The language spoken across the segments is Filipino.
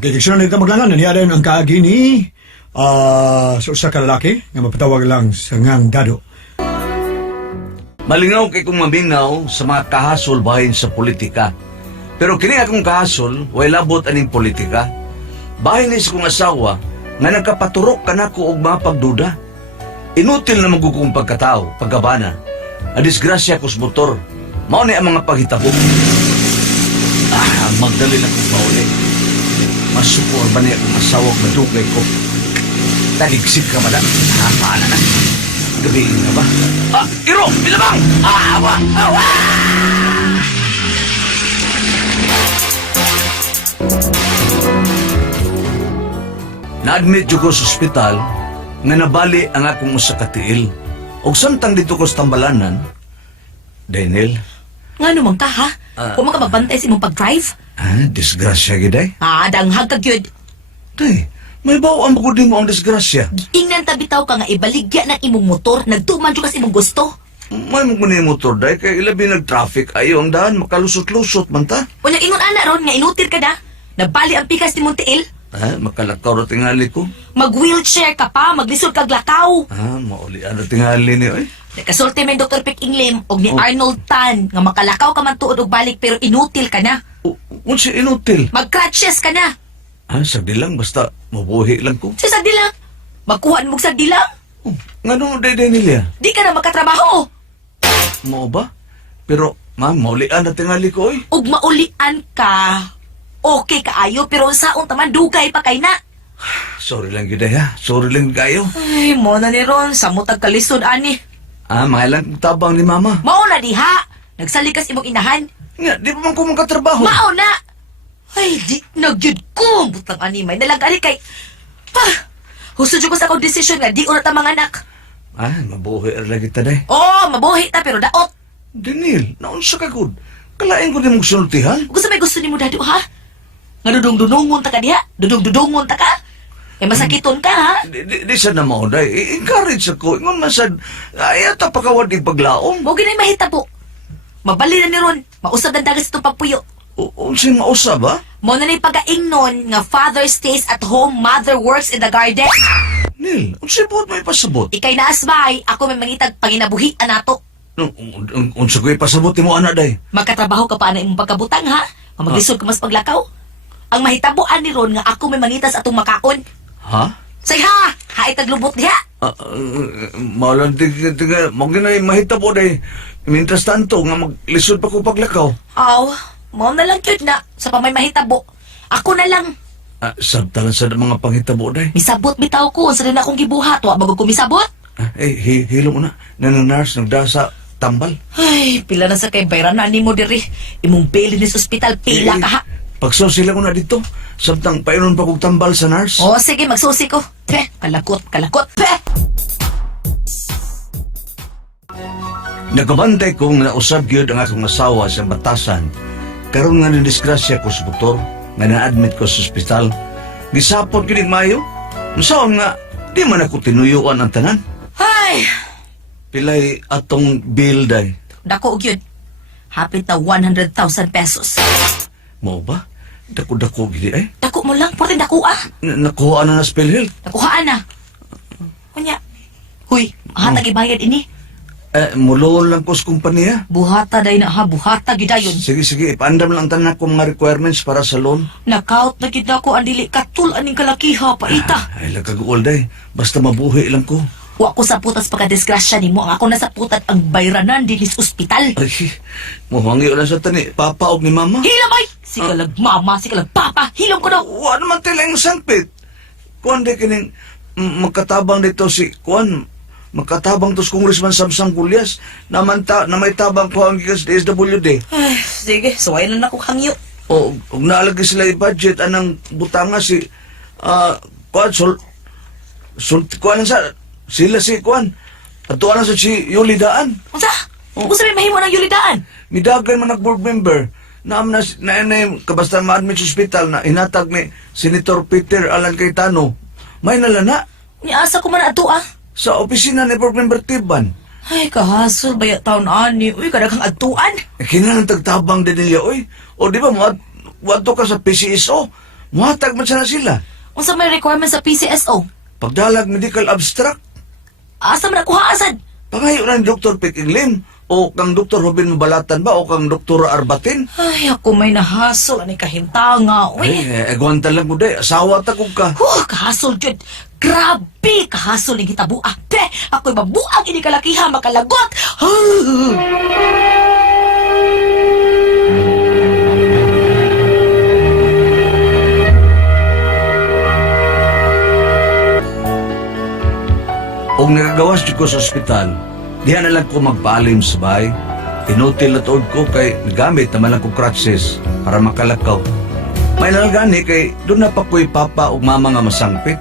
Okay, kasi na maglangan, nangyari ang kaagi ni sa usa ka lalaki nga mapatawag lang sa ngang Dado. Malingaw kay kong maminaw sa mga kahasol bahin sa politika. Pero kini akong kahasol, way labot aning politika. Bahin ni sa kong asawa, nga nagkapaturok ka na ko og mga pagduda. Inutil na magugong pagkatao, pagkabana. A disgrasya ko sa motor. Mao ni ang mga paghitabo. Magdali lang kong mauli. Masukor ba niya kung asawag madugay ko? Taligsid ka ba na? Paala na. Gabihin na ba? Iro! Bilabang! Awa! Awa! Na-admit ko sa ospital nga nabali ang akong usa ka tiil. Og samtang dito ko sa tambalanan, Daniel. Nga naman ka, ha? Kung ka magbantay sa imong pag-drive? Disgrasya giday. Danghag ka gyud. Day, may bawaan mo ko din mo ang disgrasya. Ingnan tabitaw ka nga ibaligya ng imong motor, nagtuman jud ka sa imong gusto. May mo kunin yung motor, day, kay ilabi nag-traffic. Ayaw ang daan, makalusot-lusot man ta. Unya ingon ana ron nga inutir ka na. Nabali ang pikas ni Montiel. Makalakaw ro tingali ko. Mag-wheelchair ka pa, maglisod kag lakaw. Mauli ano tingali ni, oy. Nakasulti man Dr. Pick Inglim og ni Arnold Tan nga makalakaw ka man tuod og balik pero inutil ka na. Unsi inutil? Mag-crutches ka na. Sagdi lang, basta mabuhi lang ko. Sa sagdi lang. Magkuhaan mo og sagdi lang. Nga nung day nila? Di ka na makatrabaho. Mo ba? Pero, ma'am, maulian na tingali ko, oy. Ug maulian ka. Okay kaayo pero saon taman dugay pa kay na. Sorry lang gid ha. Sorry lang kayo. Ay, mo na ni Ron, samutag kalisod ani. Mahalang tabang ni mama. Mao na diha. Nagsalikas imong inahan. Nga, di pa man ko makatrabaho. Mao na. Ay, di nagyud ko. Butang animay. Nalagari kay... Husod ko sa akong desisyon nga di una ta mga anak. Mabuhi lagi ta day. Oo, mabuhi ta pero daot. Daniel, naunsa ka good. Kalain ko din mong sultihan. Gusto may gusto nimo dado ha? Nga dudong-dudungon ta ka diha. Dudong-dudungon ta ka. Kay masakiton ka ha? Di sa na mo day. Encourage ako. Ingon man sad, ayata pa kawad yung paglaom. Mo ginay mahitabo. Mabali na ni Ron. Mausab ang dagas itong pagpuyo. Unsay mausab ba? Mo na ni pagaingnon nga father stays at home, mother works in the garden. Nil, unsay buot mo ipasabot? Ikay naasbay, ako may mangitag panginabuhian nato. Unsa ko ipasabot mo anak day? Magkatrabaho ka pa na imong pagkabutang ha? Maglisod ka mas paglakaw. Ang mahitabuan ni Ron nga ako may mangitas atong makaon. Ha? Say ha! Haay taglubot diha. Malang tiga, maginay mahitabo day. Mientras tanto, nga maglisod pa ko paglakaw. Aw, mo na lang yun na sa pamay mahitabo. Ako na lang. Sabtalan sa mga panghitabo day. Misabot bitaw ko sa rin akong gibuhat. Wa bago ko misabot. Hilo mo na. Nananars, nagdasa, tambal. Ay, pila na sa kay bayran na ni mo diri. Imong bili ni sa ospital, pila ka ha. Pagsosila ko na dito. Samtang painon pa kong tambal sa nurse. O, sige, magsusi ko. Kalakot. Nagabantay kong nausab yun ang akong asawa sa batasan. Karoon nga ng disgrasya ko sa doktor, nga na-admit ko sa ospital. Gisapot ko din mayo. Masaon nga, di man ako tinuyuan ang tanan. Ay, Pilay atong bill day. dako og yun. Hapit na 100,000 pesos. Mo ba? Dako-dako gidi eh. Dako mo lang, porte dako ah. Nakuha na spell health. Nakuhaan na. Kunya. Huy, hatag ibayad ini. Muloon lang ko sa kumpanya. Buhata day na ha, buhata gidayon. Sige, ipaandam lang tanan ko mga requirements para sa loan. Nakaut na gid ako ang dili katul aning kalakiha paita. Ay, lagkag-all day. Basta mabuhi lang ko. Wa ko sa putas pagka-disgrasya nimo, ang ako nasaputat ang bayranan dinis ospital. Ay, muhangi lang sa tani. Papa og ni mama. Hilabay! Sikalag mama, sikalag papa, hilong ko daw. Wa naman tilang sangpit. Kuan di kining magkatabang dito si Kuan. Magkatabang tos Congressman Samsang Gulyas. Na may tabang ko ang gikas DSWD. Ay, sige, suway na ako hangyo. O naalagay sila i-budget anang butanga si Kuan Kuan sa sila si Kuan. Atuan sa si Yuli Daan. Unsa? Gusto may mahimo ng yulidaan? Midagan man nag-board member. Naam na kabasta ma-admit sa hospital na inatag ni Senator Peter Alan Cayetano. May nalana Niasa ko man ato ah. sa opisina ni board member Tiban. Ay, kahasol, baya taon ani. Uy, kadagang atuan. Kinalang tagtabang din nila, oy. O di ba, wato ka sa PCSO. muhatag man sana sila. Unsa may requirement sa PCSO? Pagdalag medical abstract, Asa man ako haasan? pangayo ng Dr. Piking Lim, o kang Dr. Robin Mabalatan ba, o kang Dr. Arbatin. Ay, ako may nahasol. Ani kahintanga. Uy. Agwanta lang mo day, asawa takog ka. Kahasol jud. Grabe, kahasol ni gitabuak. Pre, ako'y mabuak ini kalakiha makalagot. Og nagagawas jud ko sa ospital, diha na lang ko magpaalim sa bahay. Inutil na tuod ko kay nagamit naman lang ko crutches para makalakaw. May nalagani kay doon na pa ko'y papa ug mama nga masangpit.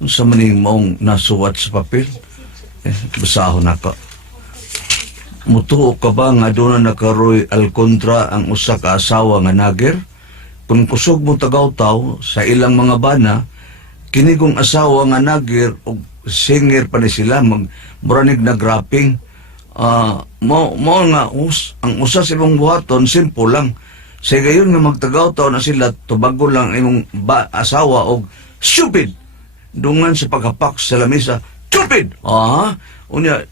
Unsa man ning maong nasuwat sa papel? Basahon na ka. Mutuo ka ba nga doon na nakaroy alkontra ang usa ka asawa nga nager? Kung kusog mo tagaw-taw sa ilang mga bana, kinigong asawa nga nagir o singer pa ni sila muranig na grapping. Mo nga ang usa sa imong buhaton simple lang. Sa gayon nga magtagaw-taw na sila tubago lang imong asawa og stupid. Dungan sa paghapak sa lamesa, stupid. Unya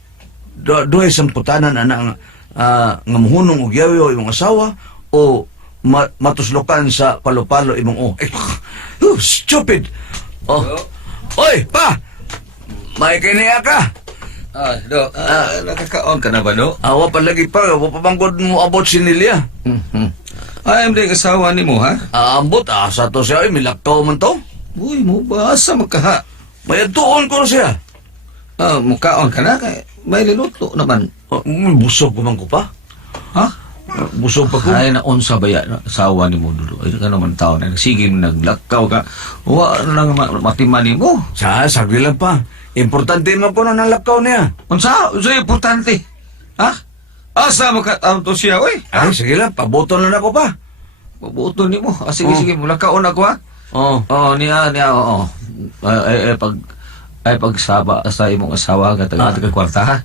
duhay sang putanan ana nga muhunong og yayo imong asawa o matuslokan sa palo-palo imong stupid. Oy, pa! May kiniya ka? Dok, nakakaon ka na ba, Dok? Awa pa lagi pa, awa pa banggod mo abot si Nelia. Ay, hindi kasawa ni mo, ha? Ambot, sa to siya, milakaw man to. Uy, mo ba? Asa magkaha? May tuon ko na siya. Mukaon ka na, kay may liluto naman. Busog ko man ko pa. Ha? Busog pa ko. Ay, naunsa ba yan? Asawa ni mo, Dudo. Ay, ka naman tao na sige naglakaw ka. Wa lang matimani mo. Sagli lang pa. Importante mo ko na nalakaw niya. Unsa? Unsa importante? Ha? Asa makataon to siya, oy? Ay, sige lang, paboto na ako pa. Pabuto ni mo. Sige, sige, mulakaon ako, ha? Niya, oo. Pag saba sa imong asawa nga taga kwarta ha.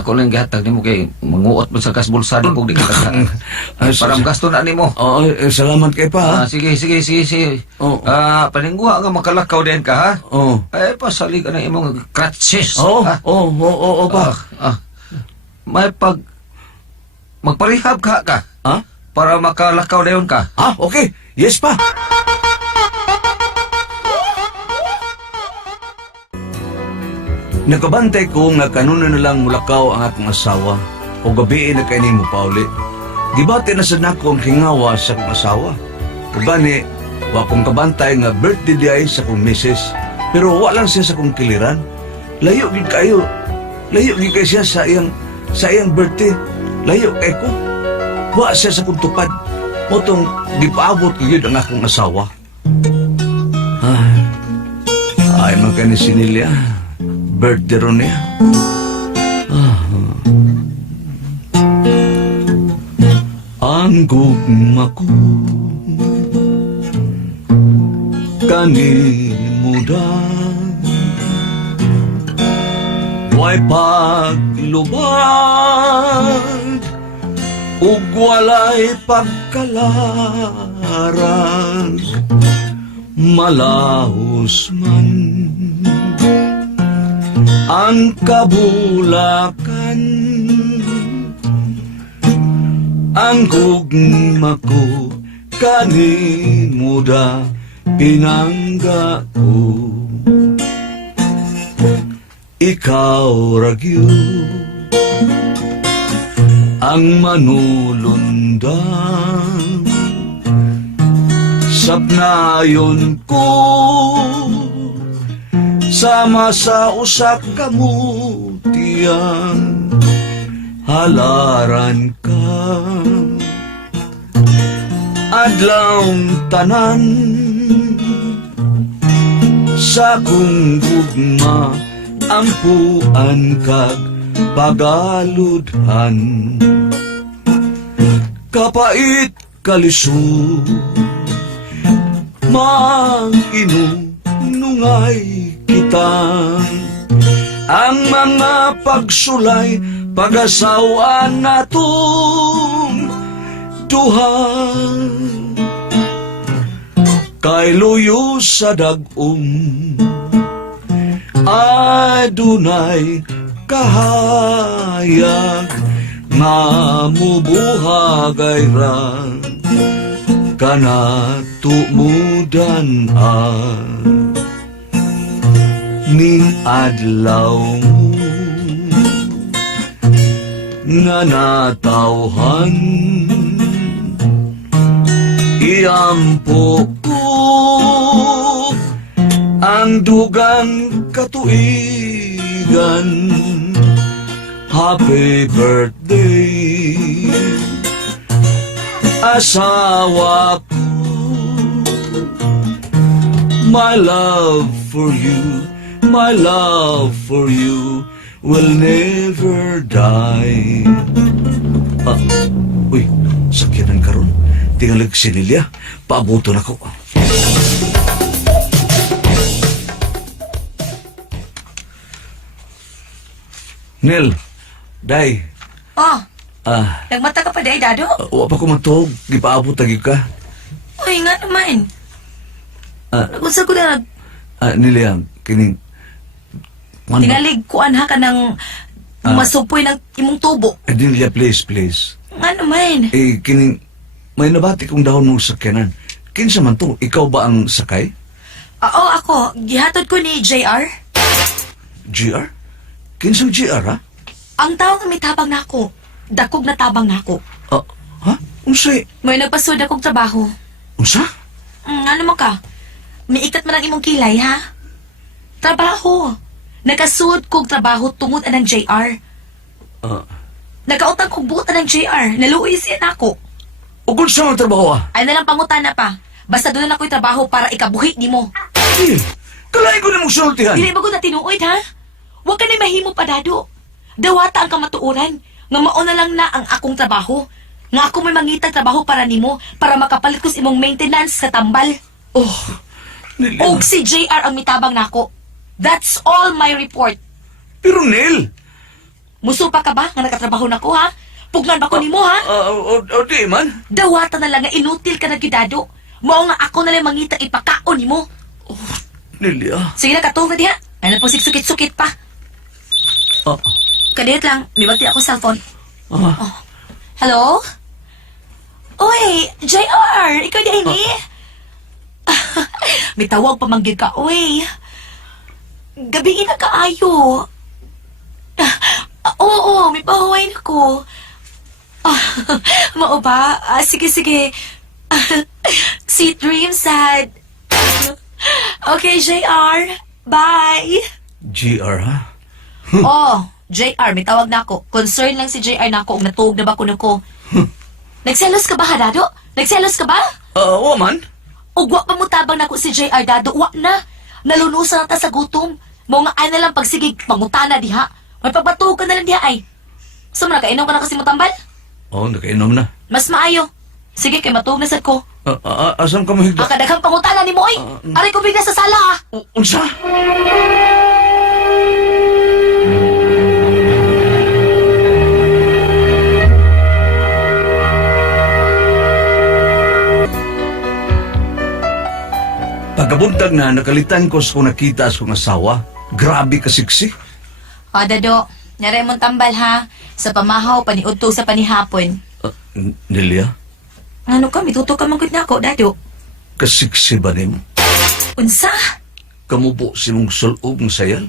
Ako lang gihatag nimo kay manguot mo sa kasbulsa di pug di ka taga. Para gasto na nimo. Salamat kay pa. Sige. Paningguha nga makalakaw din ka ha. Ay pasalig ka na imong crutches. Pa. May magparehab ka. Para makalakaw dayon ka. Okay. Yes pa. Nakabantay ko nga kanuna na lang mulakaw ang akong asawa o gabi na kainin mo pa uli. Gibati na sa nako ang hingawa sa akong asawa. O gani, wa kong kabantay nga birthday day sa akong misis. Pero wa lang siya sa akong kiliran. Layo gid kayo. Layo gid kay siya sa iyang birthday. Layo kay ko. Wa siya sa akong tupad. Motong gipaabot ko yun ang akong asawa. Ay, magkani sinilya. Birthday ron niya. Ang gugma ko kanimudan way paglubad ug walay pagkalarag malahos man ang kabulakan. Ang gugma ko kanimuda pinangga ko. Ikaw ragyo ang manulundan sapnayon ko sama sa usak kamutiang halaran ka adlawng tanan sa kung gugma ampuan kag pagaludhan kapait kalisod manginunungay kita ang mga pagsulay pag-asawaan natong duha kay luyo sa dag-om adunay kahayag nga mubuhagay ra kana tumudan ning adlaw nga natawhan iampo ko ang dugang katuigan. Happy birthday asawa ko, my love for you will never die. Uy, sakyanan karon. Tingalag si Lilia. Paabuto na ko. Nel, Day. Oh, Ah, nagmata ka pa day, Dado? wa pa ko matog. Gipaabot tagi ka. Uy, nga naman. Ah, Nagunsa ko na Nilia, kining... Man ba? tingalig kuan ha ka ng masupoy ng imong tubo. Nilia, please. Nga naman. Kining... May nabati kong dahon mong sakyanan. Kinsa man to? Ikaw ba ang sakay? Oo, ako. Gihatod ko ni JR. GR? Kinsang GR, ha? Ang tao nga may tabang na ako. Dakog na tabang na ako. Ha? Unsay? May nagpasod akong trabaho. Unsa? Ano mo ka? May ikat man ang imong kilay, ha? Trabaho. Nagkasud kong trabaho tungod anang JR. Nakautang kong buot anang JR. Naluoy siya na ako. O kung saan ang trabaho, ha? Ay nalang pangutana pa. Basta doon ako'y trabaho para ikabuhi ni mo. Kalahin ko na mong sultihan. Dili ba ko na tinuoy, ha? Huwag ka na mahimo pa, Dado. Dawata ang kamatuoran. Nga mauna lang na ang akong trabaho. Nga ako may mangitag trabaho para nimo para makapalit ko sa imong maintenance sa tambal. Nilia. Og si JR ang mitabang nako. That's all my report. Pero Nel, Musupa ka ba nga nakatrabaho nako, ha? Pugnan ba ko nimo, ha? di man. Dawata na lang nga inutil ka na gidado. Mao nga ako na lang mangitag ipakaon nimo. Nilia. Sige na, katong na diha. Ano po sigsukit-sukit pa. Kadiyot lang, may bagti ako cellphone. Hello? Uy, JR, ikaw di ini? May tawag pa manggid ka, uy. Gabi na kaayo. Oo, may pahuwain ako. Mao ba? Sige. Sweet dreams, sad. Okay, JR. Bye. GR, ha? Oh, JR, may tawag na ako. Concern lang si JR na ako kung natuog na ba ko na ko. Nagselos ka ba, ha, Dado? Nagselos ka ba? Woman? Ugwa pa mo tabang na ako si JR, Dado. Wa na. Nalunusan na ta sa gutom. Mo nga ay na lang pagsigig pangutana diha. May pagbatog ka na lang diha ay. So, nakainom ka na kasi mo tambal? Nakainom na. Mas maayo. Sige, kay matuog na sad ko. Asam ka mahigda? Ang kadaghang pangutana ni mo, ay. Aray ko bigla sa sala, ha? Unsa? Pagkabuntag na, nakalitan ko sa kung nakita sa kong asawa. Grabe kasiksi. O, Dado. Nyari mong tambal, ha? Sa pamahaw, paniudto sa panihapon. Nelia, Ano ka? Mituto ka manggod na ako, Dado. kasiksi ba nimo? Unsa? Kamu po si mong sulog ng sayal.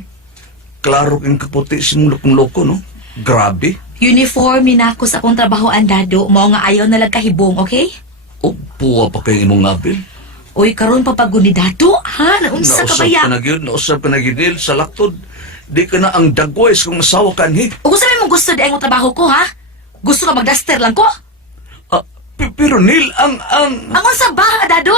Klaro kang kaputi si mong loko no? Grabe. Uniform ni nako sa akong trabahoan, Dado. Mao nga ayaw na lang kahibong, okay? O puwa pa kayo imong ngabil. Uy, karon pa paguni, Dado. Ha? Naunsa ka ba ya? Nausap ka na gidil sa laktod. Di ka na ang dagways kung masawa ka ni. O kung sabi mong gusto di ang trabaho ko, ha? Gusto ka magdaster lang ko? Pero Neil, ang Ang unsa ba, Dado?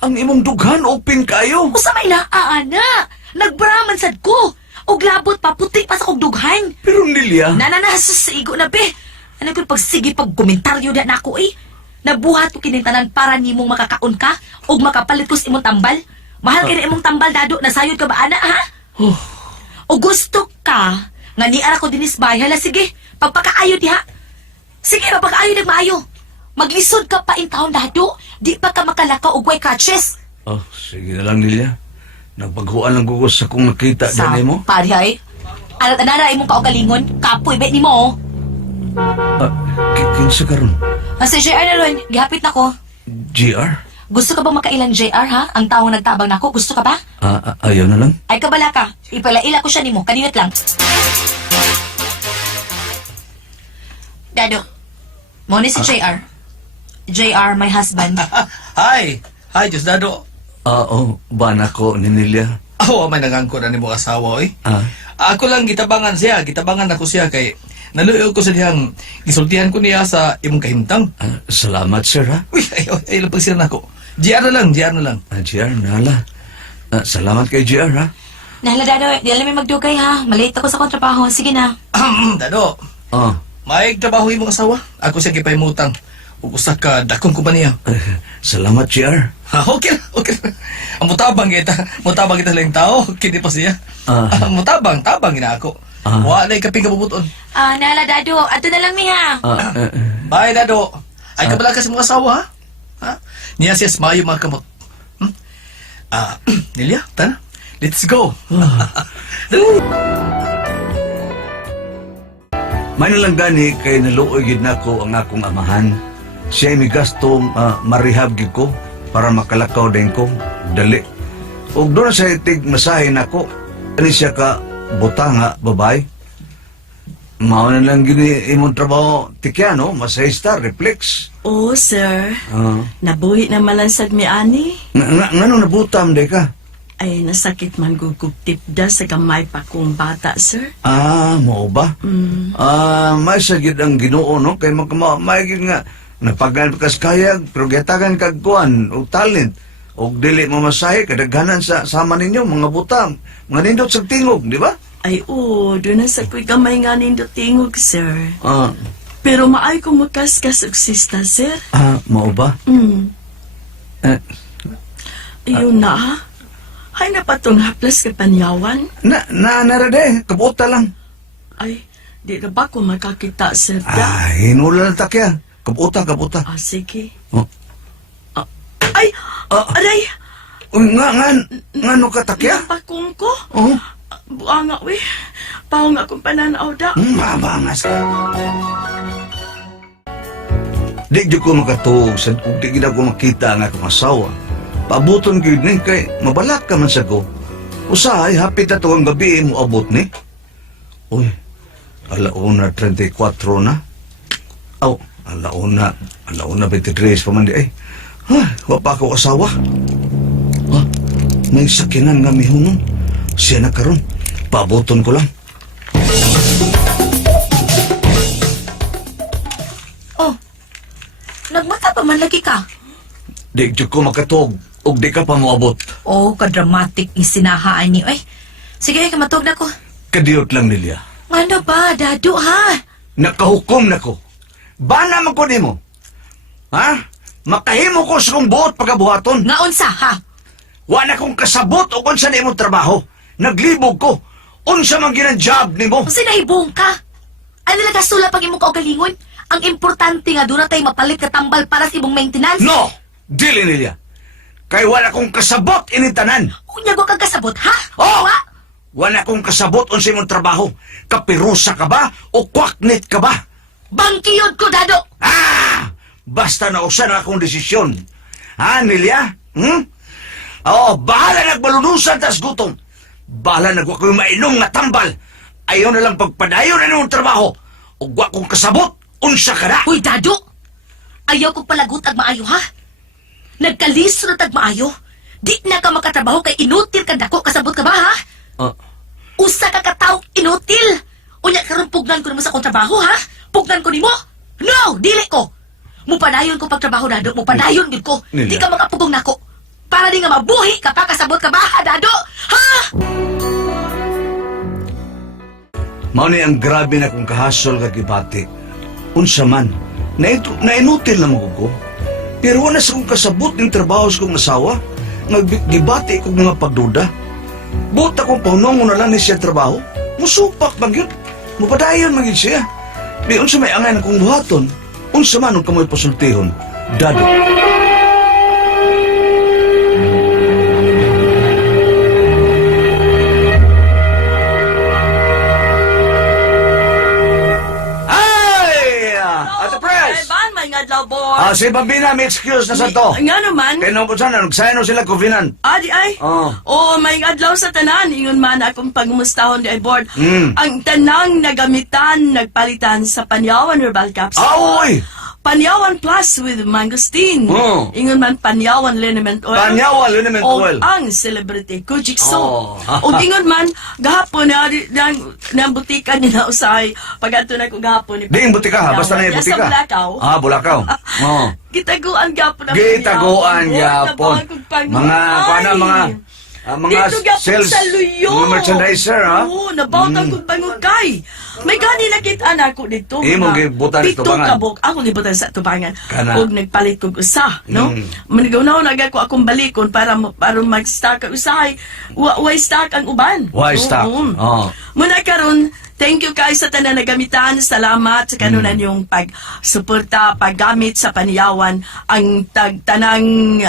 imong dughan open kayo. O sa may naana? Nagbraman sad ko. O glabot pa, puti pa sa kong dughan. Pero Nelia, Nananahasos sa igo na, be. Ano kung pagsige pag komentaryo na nako, eh? Nabuhat ko kinintanan para nimong makakaon ka o makapalit ko sa imong tambal. Mahal kaya imong tambal, Dado. Nasayod ka ba, ana, ha? O gusto ka nga niara ko dinis bay. Hala, sige. Pagpakaayo diha. Sige, pagpakaayo nagmaayo. Maglisod ka pa in taon, Dado. Di pa ka makalakaw og way catches. Oh, sige na lang, Lilia. Nagpaghuan lang gugos sa kung nakita Sa dyan mo. pari ay. Alat anara imong kaugalingon, kapoy bet nimo. Kinsa karon? Sa JR na ron, gihapit na ko. GR? Gusto ka ba makailang JR ha? Ang taong nagtabang nako, gusto ka ba? Ayaw na lang. Ay kabala ka, ipalaila ko siya nimo, kaninot lang. Dado, mo ni si JR. JR, my husband. Hi! Hi, Diyos Dado. Ba na ko ni Lilia? Ako, may nangangko na ni mo asawa, eh. Ah, Ako lang gitabangan siya, gitabangan ako siya kay naluyo ko sa diyang gisultihan ko niya sa imong kahimtang. salamat, sir, ha? Uy, ay lapag siya na ako. GR na lang, GR na lang. GR, nala. Salamat kay GR, ha? Nahala, Dado, di alam may magdugay ha. Malate ako sa kontrabaho. Sige na. Dado, Ah, may trabaho imong asawa. Ako siya kipahimutang. Ug usa ka dakong kumpanya. salamat, GR. Okay na, okay na. Ang mutabang kita lang tao, kini pa siya. Mutabang, tabang ina ako. Wala kaping kabubuton. Nahala, Dado, ato na lang niya. Bye, Dado. Ay, kabala ka sa mga asawa, ha? Ha? Niya siya smayo mga kamot. Nelia, tara. Let's go. May nalang gani kay naluoy gid nako ang akong amahan. Siya may gastong marehab gid ko para makalakaw din ko dali. Ug doon sa itig masahe nako, ani siya ka butanga babae. Mao na lang gini imong trabaho tikyano, masahista, reflex. Oo, sir. Ah. Nabuhi na malansad mi ani. Ngano nabutam de ka? Ay, nasakit man guguptip da sa gamay pa kong bata, sir. Mao ba? May sagid ang Ginoo no kay may gid nga napagan kas kayag pero gitagan kag kuan og talent og dili mo masahe kadaghanan sa sama ninyo mga butang, mga nindot sa tingog, di ba? Ay, oo, doon na sa kuy gamay nga nindo tingog, sir. Ah, Pero maay kong makaskas og sista, sir. mao ba? Eh, Ayun na, ha? Hay na pa tong haplas ka panyawan. narade, kabuta lang. Ay, di na ba ko makakita, sir? Da? Hinula na takya. Kabuta. Sige. Oh. Ay, aray! Uy, nga no ka takya? Napakong ko. Oh, Buanga, we. Pao nga akong pananaw, da. mabangas ka. Di ko makatuog sa kung di gina ko makita ang akong asawa. Paabuton ko yun kay mabalak ka man sa ko. Usahay, hapit na to ang gabi mo abot ni. Uy, 1:34 na. Aw, alauna 23 pa man di ay. Wapa ko asawa. May sakinan nga mihungon. Siya na karon. Paabuton ko lang. Oh, nagmata pa man lagi ka. Di ko makatuog. Og di ka pa moabot. Oh, kadramatic ni sinahaan niyo eh. Sige, kamatog na ko. Kadiyot lang nilya. Ano ba, Dado ha? Nakahukom na ko. Bana man ko nimo. Ha? Makahimo ko sa kong buot pagabuhaton. Nga unsa ha? Wala kong kasabot o kung saan imong trabaho. Naglibog ko. Unsa man ginang job nimo. Kasi nahibong ka. Ano lang kasula pag imong kaugalingon? Ang importante nga doon na tayo mapalit ka tambal para sa imong maintenance. No! Dili nilya. Kay wala kong kasabot inintanan. Unya ko kang kasabot, ha? Oh! Wa? Wala kong kasabot unsa imong trabaho. Kapirusa ka ba o kwaknet ka ba? Bangkiyod ko, Dado! Basta na usa na akong desisyon. Ha, Nelia? Oo, bahala nagbalulusan tas gutom. Bahala nagwa ko yung mainom nga tambal. Ayaw na lang pagpadayon na nung trabaho. O gwa kong kasabot, unsa ka na? Uy, Dado! Ayaw kong palagot ag maayo, ha? Nagkaliso na tag maayo. Di na ka makatrabaho kay inutil ka dako. Kasabot ka ba, ha? Usa ka kataong inutil. Unya karon pugnan ko naman sa kong trabaho, ha? Pugnan ko nimo? No, dili ko. Mupadayon ko pagtrabaho, Dado. Mupadayon gid ko. Nila. Di ka makapugong nako. Para di nga mabuhi ka pa kasabot ka ba, ha, Dado? Ha? Mao ni ang grabe na kong kahasol ka gibati. Unsa man, nainutil na mo ko. Pero wala sa kong kasabot ng trabaho sa kong asawa. Naggibati kong mga pagduda. Buta kong paunong na lang ni siya trabaho. Musupak bang yun. Mupadayon maging siya. Di unsa may angay na kong buhaton. Unsa man ang kamoy pasultihon. Dado. Si Bambina, may excuse na sa to. Nga naman. Kaya nung sana, nagsayano sila covenant. Adi ay. May adlaw sa tanan. Ingon man akong pagmustahon di ay board. Ang tanang nagamitan, nagpalitan sa Panyawan Herbal Capsule. Aoy! Panyawan Plus with mangosteen. Ingon man Panyawan Liniment Oil. Panyawan Liniment O Oil. ang celebrity Kujik Soap. O ingon man, gahapon na butika niya na usay. Pag-ato na ko gahapon. Di yung butika ha, basta na yung Sa butika. Bulacau. Bulakaw. Gitaguan gapon ang Gitaguan Panyawan. yapon. Mga Dito gapon sales, sa luyo. mga merchandiser, ha? Oo, nabawtang kong pangukay. May gani nakita na ako dito. Imo mga gibutan sa pitong tubangan. kabok. Ako gibutan sa tubangan. Kana. Kung nagpalit kong usa, no? Manigaw na ako akong balikon para mag-stock ang usahay. Why stock ang uban? Why stock? Muna karon, thank you kay sa tanan na gamitan. Salamat sa kanunan yung pag-suporta, paggamit sa Paniyawan, ang tanang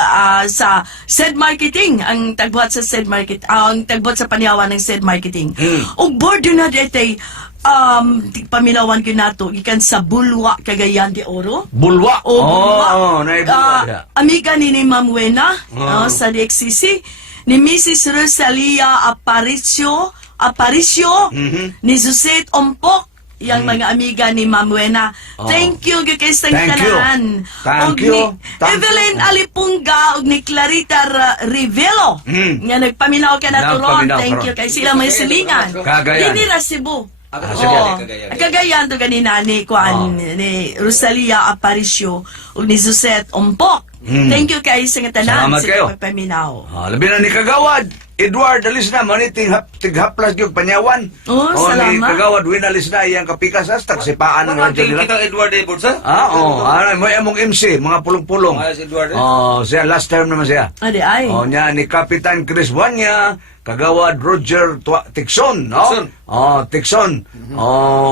sa SED Marketing, ang tagbuhat sa SED Market, ang tagbuhat sa Paniyawan ng SED Marketing. Og board yun na dito, paminawan ko nato, gikan sa Bulwa, Cagayan de Oro. Bulwa. O Bulwa. Naibulwa. Amiga ni Ma'am Wena sa DXCC, ni Mrs. Rosalia Aparicio, ni Josette Ompok, yang mga amiga ni Ma'am Wena. Thank you, kay sa Thank you. tanan. Thank Og you. ni Thank Evelyn you. Alipunga, og ni Clarita Rivelo. Nga nagpaminaw ka na turon. Nagpaminaw Thank karon. you, kay sila may silingan. Cagayan. Dini ra Cebu. Cagayan. Cagayan to ganina ni ni Rosalia Aparicio ug ni Josette Ompok. Thank you kay sa nga tanan Salamat kayo. sa pagpaminaw. Labi na ni Kagawad. Edward, alis na. Maniting tighaplas yung Panyawan. Ni Salamat. Kagawad, win alis na. Iyang kapikas astak. Sipaan ng radyo nila. Kita Edward eh, Bursa? May among MC, mga pulong-pulong. Si Edward eh. Siya, last term naman siya. Adi ay. Niya ni Kapitan Chris Wanya, Kagawad Roger Tikson, no? Tikson.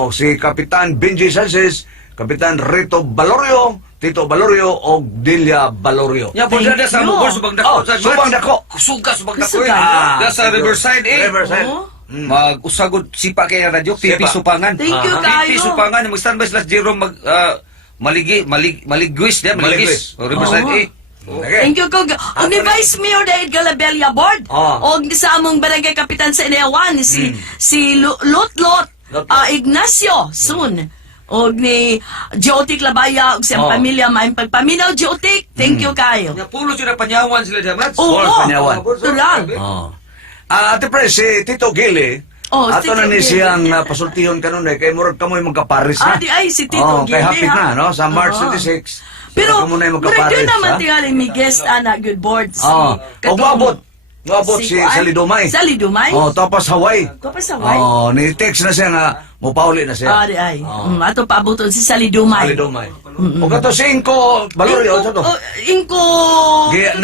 Si Kapitan Benji Sanchez, Kapitan Rito Balorio, Tito Balorio, o Delia Balorio. Ya, po Thank dada sa you. Bukor, subang dako. Subang dako. Subang dako. Subang dako. Sa Riverside eh. Riverside. Oo. Mag-usagod sipa kay radyo, Pipi Sipa. Supangan. Thank you, Pipi kayo. Supangan, mag-standby sila Jerome Maligwis, Maligwis. Riverside Oo. eh. Okay. Thank you ko. Og ni Vice Mayor David Galabella Board. Og sa among barangay kapitan sa Inewan si Lot Ignacio soon. Og ni Geotic Labaya og siyang pamilya may pagpaminaw Geotic. Thank you kayo. Ya pulo sila Panyawan sila damat. Oo. Panyawan. Tulang. Ate Pre, si Tito Gili, Si ato na Tito ni Gili. siyang pasultihon kanon kay murag kamoy magkaparis na. Di ay si Tito Kay Gili, hapit ha? na, no? Sa March Oo. 26. Pero muna yung murag magkaparis, yun naman ha? tingali may guest ana good board. O mabot si Kuan. Salidumay. Salidumay? Tapos Hawaii. Tapos Hawaii? Ni-text na siya nga, mupauli na siya. Di ay. Ato paabuton si Salidumay. Salidumay. O kato si Inko Balorio, sa to? Inko...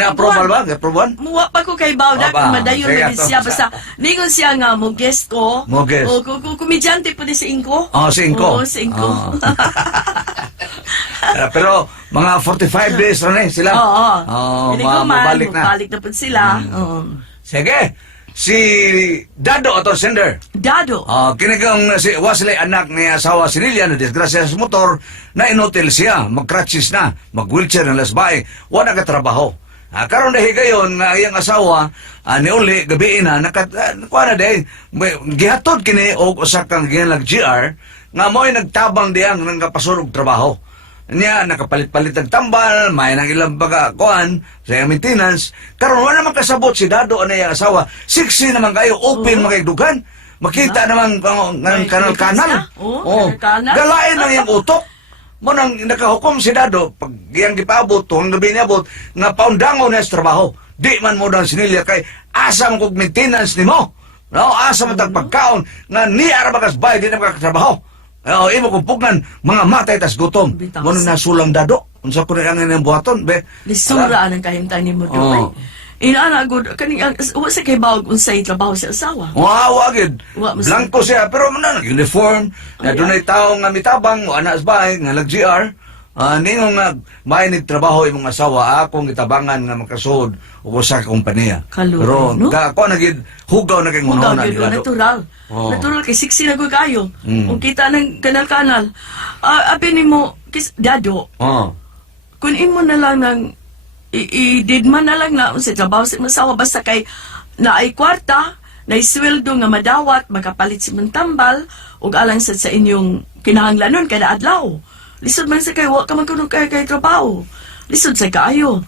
Na-approval ba? Na-approval? Muwa pa ko kay Bawda Ba? kung madayon Sige, mo din siya. ato. Basta, ningon siya nga, mo guest ko. Mo guest. O, kumidyante po din si Inko. Si Inko. Oo, si Inko. Pero mga 45 days na sila. Oo. Mabalik na. Mabalik na po sila. Oo. Sige. Si Dado ato sender. Dado. Kinigang si Wesley anak ni asawa si Lilia na disgrasya sa motor na inotel siya, mag-crutches na, mag-wheelchair na lasbae, wala ka trabaho. Karon dahil gayon nga iyang asawa ni Uli gabi na kuha na dahil gihatod kini og usa kang ginag GR nga mo'y nagtabang diyang nang kapasurog trabaho. Niya nakapalit-palit ng tambal, may nang ilang baga kuan sa maintenance. Karon wala naman kasabot si Dado anay ang asawa. Siksi naman kayo, open makigdugan. Makita naman ng kanal-kanal. kanal-kanal. Galain lang yung utok. Mo nang nakahukom si Dado, pag iyang gipaabot, tuwang gabi niabot, nga paundangon niya sa trabaho. Di man mo nang sinilya kay asa mo kog maintenance ni mo. No, asa mo tag pagkaon nga ni arabagas bay di na makakatrabaho. Imo kong pugnan, mga matay tas gutom. Bitaw. Mo nang nasulang Dado. Unsa ko na ang buhaton, be. Lisura ang kahimtang ni mo doon. Inaana gud kani wa sa kay bawag unsay trabaho sa asawa. Wagid. Wa, mas- Blanco siya, pero man uniform. Na dunay tawo nga mitabang, o anak bahay, nga nag-GR. Ningon nga, may nagtrabaho imong asawa, akong itabangan nga makasod o sa kompanya. Kaluro, Pero, no? ako nagid, hugaw na kay Hugaw ngunaw na gyud nila. natural. Oo. Natural kay siksi na gud kayo. Kung kita ng kanal-kanal. Abi nimo Dado. kung imo na lang ng i-didman na lang na sa trabaho sa imong asawa basta kay na ay kwarta, na sweldo nga madawat, makapalit si mong tambal, ug alang sa inyong kinahanglanon kada adlaw. Lisod man sa kay wa ka man kuno kay trabaho. Lisod sa kaayo.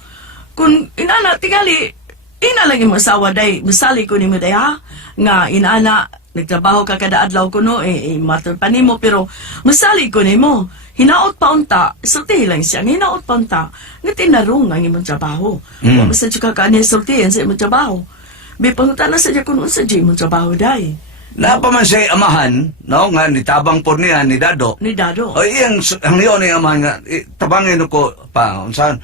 Kung inana tingali, ina lang imong asawa day, musali ko nimo day ha, nga inana nagtrabaho ka kada adlaw kuno matur pa nimo pero musali ko nimo. Hinaot pa unta, sulti lang siya, hinaot pa unta, nga tinarong ang imong trabaho. Wa basta ka kaani sultihan sa imong trabaho. Bi pangutan na sa kung unsa di imong trabaho day. Napaman siya amahan, no, nga nitabang po niya ni Dado. Ni Dado. O iyang ang niyo ni amahan nga tabangin ko pa unsan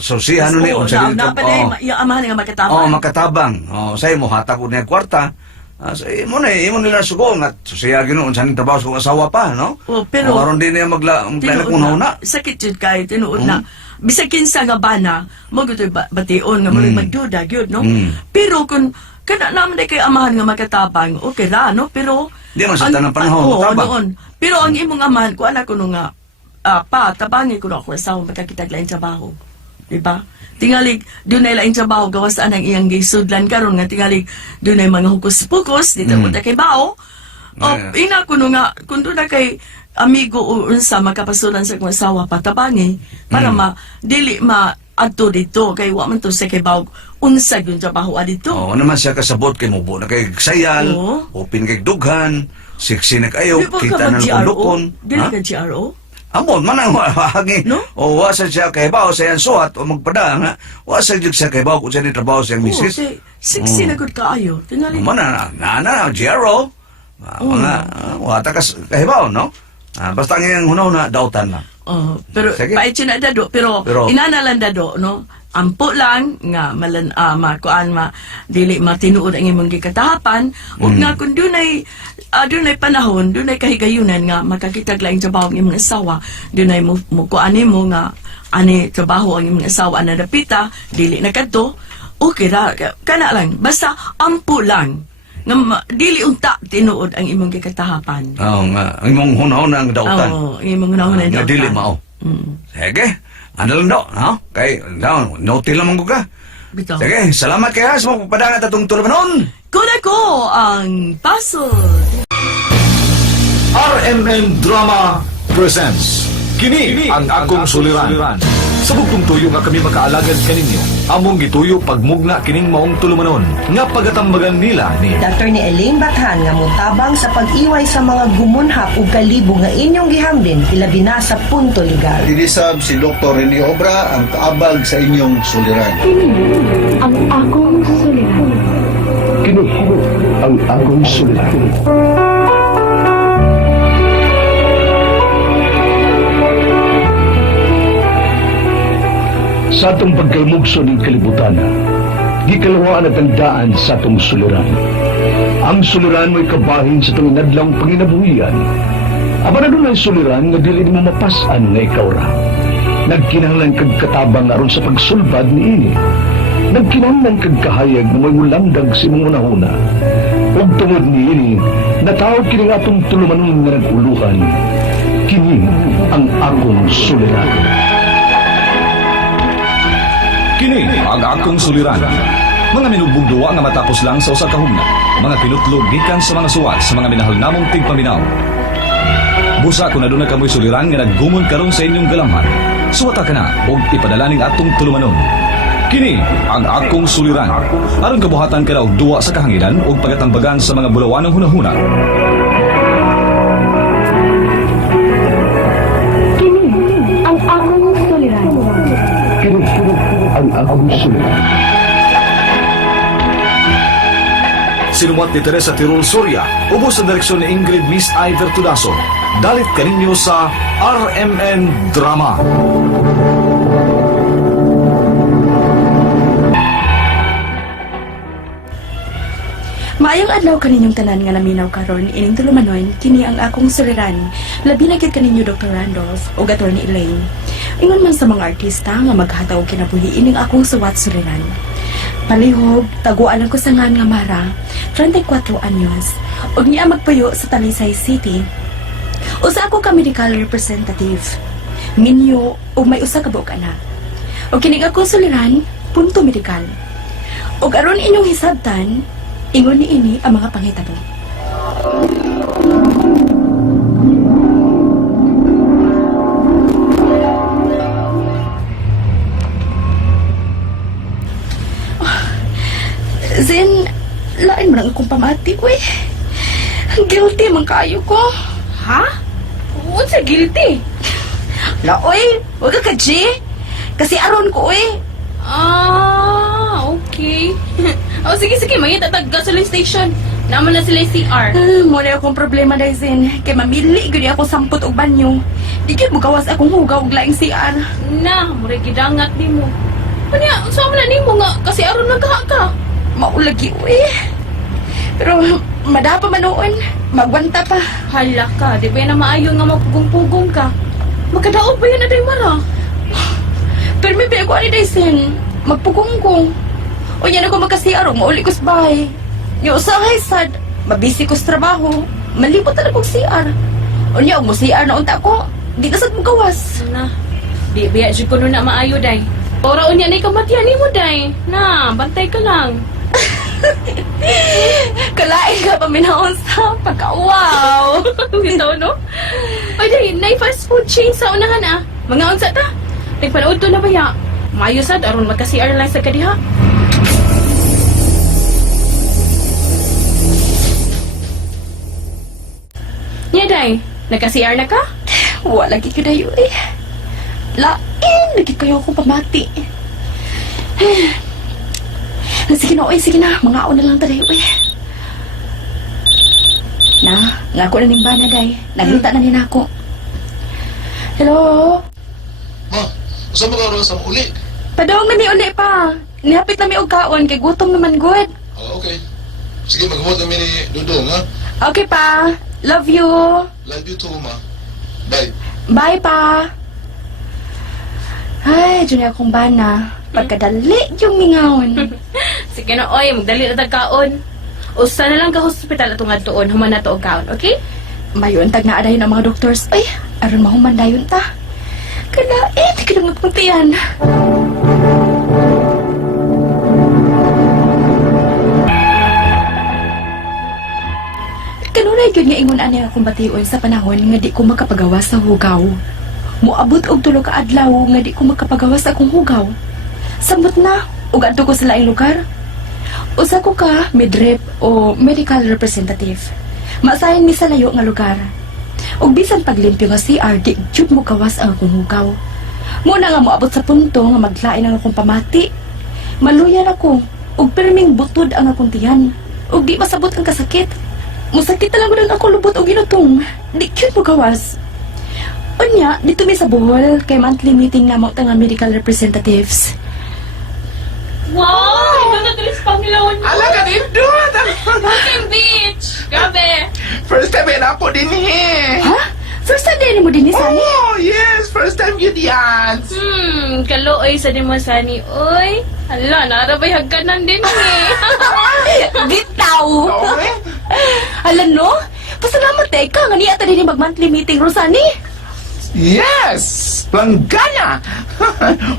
sosihan ni unsa na pa day yung amahan nga makatabang. Oh, makatabang. Oh, say mo hatag ko niya kwarta. Say mo nila sugo nga sosiya gino unsa ning trabaho sa asawa pa, no? Oh, pero aron din niya maglalak mo na. Sakit jud kay tinuod na. Bisag kinsa nga bana, mo gyud bation nga mo magduda gyud, no? Pero kung kada naman day kay amahan nga makatabang, okay ra, no? Pero di man sa tanang panahon matabang. Noon. Pero ang imong amahan ko anak ko no nga pa tabangi ko na ako sa makakitag lain trabaho. Diba? Tingalig dunay lain trabaho gawas ang iyang gisudlan karon nga tingalig dunay mga hukus-pukus dito mo ta kay bao. Ina ko no nga kun na kay amigo o unsa makapasulan sa kong asawa patabangi para dili adto dito kay wa man to sa kay bao unsa gyud trabaho adito. Oh, naman siya kasabot kay mubo na kay sayal, open kay dughan, sexy na kayo, kita na lukon. Dili ka GRO? Amon man ang hangin. No? O wasa siya kay bawo sa yan suhat o magpada nga. Wasa siya kay bawo kung siya ni trabaho sa misis. Sexy na gud kaayo. Tingali. Man na Jero. Mga wata kas kay bawo no. Basta ang iyang hunaw na dautan na. Pero paitsi na dado pero inanalan dado no. Ampo lang nga makuan dili matinuod ang imong gikatahapan ug nga kun dunay panahon dunay kahigayunan nga makakitag laing trabaho ang imong asawa dunay mo kuan nimo nga ani trabaho ang imong asawa na dapita dili na kadto okay ra kana lang basta ampo lang nga dili unta tinuod ang imong gikatahapan. Nga ang imong hunaw na ang dautan. Imong hunaw na dautan. Dili mao. Sige. Ano lang do, no? Kay, note lang mong ka. Bitaw. Sige, salamat kaya sa mga padangat atong tulumanon. Kuna ko ang pasod. RMN Drama presents Kini ang akong suliran. Sa bugtong tuyo nga kami makaalagad kaninyo, among gituyo pagmugna kining maong tulumanon nga pagatambagan nila ni Dr. ni Elaine Bathan nga mutabang sa pag-iway sa mga gumunhap ug kalibo nga inyong gihambin ilabi na sa punto legal. Dinisab si Dr. Rene Obra ang kaabag sa inyong suliran. Ang akong suliran. Kini ang akong suliran. Sa atong pagkalmugso ng kalibutan, gikalawaan at ang daan sa atong suliran. Ang suliran mo'y kabahin sa itong inadlang panginabuhian. Aba na doon ang suliran nga dili mo mapasan nga ikaw ra. Nagkinahanglan kag katabang aron sa pagsulbad ni ini. Nagkinahanglan kag kahayag na may ulamdag si mong unahuna. Ug tungod ni ini, natawag kini nga atong tulumanon nga naguluhan. Kini ang akong suliran. Kini ang akong suliran. Mga minugbong duwa nga matapos lang sa usa ka hugna. Mga kinutlog gikan sa mga suwat sa mga minahal namong tigpaminaw. Busa kung na doon na kamoy suliran nga naggumon karon sa inyong galamhan. Suwata ka na o ipadalaning atong tulumanon. Kini ang akong suliran. Aron kabuhatan ka na og duwa sa kahanginan o pagatambagan sa mga bulawan ng hunahuna. Kini ang akong suliran. Kini ang akong suliran. Sinumat ni Teresa Tirol Soria, ubos sa direksyon ni Ingrid Miss Iver Tudaso. Dalit kaninyo sa RMN Drama. Maayong adlaw kaninyong tanan nga naminaw karon ining tulumanon kini ang akong suliran. Labi na gid kaninyo Dr. Randolph o Attorney Elaine. Ingon man sa mga artista nga maghataw kinabuhi ining akong suwat suliran. Palihog, taguan ko sa ngan nga Mara, 34 anyos, ug niya magpayo sa Talisay City. Usa ako ka medical representative. minyo, o may usa ka buok anak. O kining akong suliran, punto medikal. O aron inyong hisabtan, ingon ni ini ang mga panghitabo. Zen, lain mo lang akong pamati, uy. Guilty man kayo ko. Ha? Unsa guilty? La, uy, huwag ka G. Kasi aron ko, uy. Ah, okay. Oh, sige, mangita tag gasoline station. Naman na sila yung CR. Muna akong problema, Zen. Kay mamili, gani ako sampot og banyo. Di kayo magawas akong hugaw og laing CR. Na, mura gidangat ni mo. Kanya, saan na ni mo nga? Kasi aron nagkaha ka. Maulagi, uy. Pero, madapa man noon. Magwanta pa. Hala ka, di ba yan na maayo nga magpugong-pugong ka? Magkadaog ba yan na day mara? Pero may pinagawa ni Zen. Magpugong ko. O yan ako magkasiaro, mauli ko sa bahay. Yung usahay sad, mabisi ko sa trabaho. Malipot talaga kong CR. O niya, mo CR na unta ko. Di na sad mo gawas. Na, di biya siya ko na maayo day. Ora unya na ikamatian ni mo day. Na, bantay ka lang. Kalain ka pa minahon sa pagka-wow. Ito, no? Ay, day, na-fast food chain sa unahan, ah. Mga unsa ta? Nagpanood to na ba ya? Mayo sad, aron magka-CR lang sa kadiha. Nya, day, nagka-CR na ka? Wala lagi ko dayo eh. Lain, lagi kayo akong pamati. Sige na, oy, sige na. Mga na lang tayo, oy. Na, nga ko na ning bana, day. Nagita na nina ako. Hello? Ma, saan mo ka oras ang uli? Padawag na ni uli pa. Nihapit na mi og kaon, kay gutom naman good. Oh, okay. Sige, maghamot namin ni Dudong, ha? Okay pa. Love you. Love you too, ma. Bye. Bye pa. Ay, dyan akong bana. Pagkadali yung mingaon. Sige na, oy, magdali na tagkaon. Usa na lang ka hospital atong adtuon, human na to og kaon, okay? Mayon, tag na adayon ang mga doctors. Ay, aron mahuman dayon ta. Kalain, di ka lang magpuntiyan. Kanunay yun nga ingon ani akong bation sa panahon nga di ko makapagawa sa hugaw. Muabot og tulo ka adlaw nga di ko makapagawa sa akong hugaw. Sambot na, ug adto ko sa laing lugar. Usa ko ka midrep o medical representative. Maasayan mi sa layo nga lugar. Ug bisan paglimpyo nga CR, di jud mo kawas ang akong hugaw. Muna nga moabot sa punto nga maglain ang akong pamati. Maluyan ako, ug perming butod ang akong tiyan. Ug di masabot ang kasakit. Musakit na lang gud ako lubot og inutong. Di jud mo kawas. Unya, dito mi sa Bohol, kay monthly meeting na mo nga medical representatives. Wow! Ikaw na tulis Panginoon mo! Ala ka din doon! Fucking bitch! Grabe! First time yan ako din eh! Ha? First time din mo din ni Sani? Oh, yes! First time yun yan! Kaluoy sa di mo Sani. Uy! Hala, narabay hagkanan din eh! Bitaw! Hala no? Pasalamat eh ka nga niya ata din mag-monthly meeting, Rosani? Yes! Planggana!